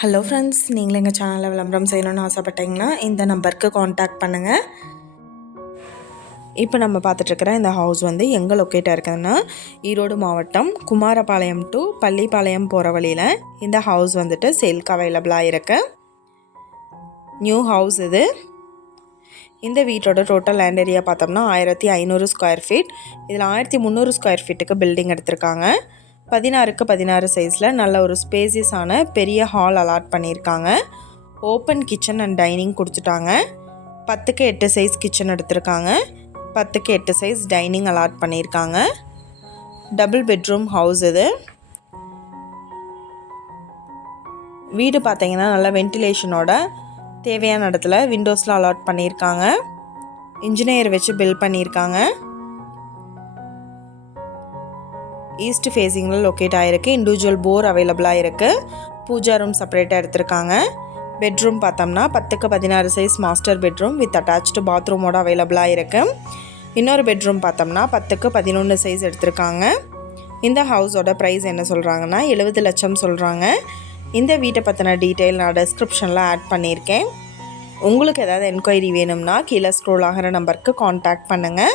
Hello friends நீங்களும் எங்கள் சேனலில் விளம்பரம் செய்யணும்னு ஆசைப்பட்டீங்கன்னா இந்த நம்பருக்கு காண்டாக்ட் பண்ணுங்கள் இப்போ நம்ம பார்த்துட்ருக்கிற இந்த ஹவுஸ் வந்து எங்கே லொக்கேட்டாக இருக்குதுன்னா ஈரோடு மாவட்டம் குமாரபாளையம் டு பள்ளிப்பாளையம் போகிற வழியில் இந்த ஹவுஸ் வந்துட்டு சேல்க்கு அவைலபிளாக இருக்குது நியூ ஹவுஸ் இது. இந்த வீட்டோட டோட்டல் லேண்ட் ஏரியா பார்த்தோம்னா ஆயிரத்தி ஐநூறு ஸ்கொயர் ஃபீட் இதில் ஆயிரத்தி முந்நூறு ஸ்கொயர் ஃபீட்டுக்கு பில்டிங் எடுத்திருக்காங்க. பதினாறுக்கு பதினாறு சைஸில் நல்ல ஒரு ஸ்பேசியஸான பெரிய ஹால் அலாட் பண்ணியிருக்காங்க. ஓப்பன் கிச்சன் அண்ட் டைனிங் கொடுத்துட்டாங்க. பத்துக்கு எட்டு சைஸ் கிச்சன் எடுத்திருக்காங்க. பத்துக்கு எட்டு சைஸ் டைனிங் அலாட் பண்ணியிருக்காங்க. டபுள் பெட்ரூம் ஹவுஸ் இது. வீடு பார்த்தீங்கன்னா நல்லா வென்டிலேஷனோட தேவையான இடத்துல விண்டோஸில் அலாட் பண்ணியிருக்காங்க. இன்ஜினியர் வச்சு பில் பண்ணியிருக்காங்க. ஈஸ்ட் ஃபேஸிங்கில் லொக்கேட் ஆகிருக்கு. இண்டிவிஜுவல் போர் அவைலபிளாக இருக்குது பூஜா ரூம் செப்பரேட்டாக எடுத்திருக்காங்க. பெட்ரூம் பார்த்தோம்னா பத்துக்கு பதினாறு size master bedroom with attach பாத்ரூமோட அவைலபிளாக இருக்குது இன்னொரு பெட்ரூம் பார்த்தோம்னா பத்துக்கு பதினொன்று சைஸ் எடுத்திருக்காங்க. இந்த ஹவுஸோட ப்ரைஸ் என்ன சொல்கிறாங்கன்னா எழுபது லட்சம் சொல்கிறாங்க இந்த வீட்டை பற்றின டீட்டெயில் நான் டிஸ்கிரிப்ஷனில் ஆட் பண்ணியிருக்கேன். உங்களுக்கு ஏதாவது என்கொயரி வேணும்னா கீழே ஸ்க்ரோல் ஆகிற நம்பருக்கு காண்டாக்ட் பண்ணுங்கள்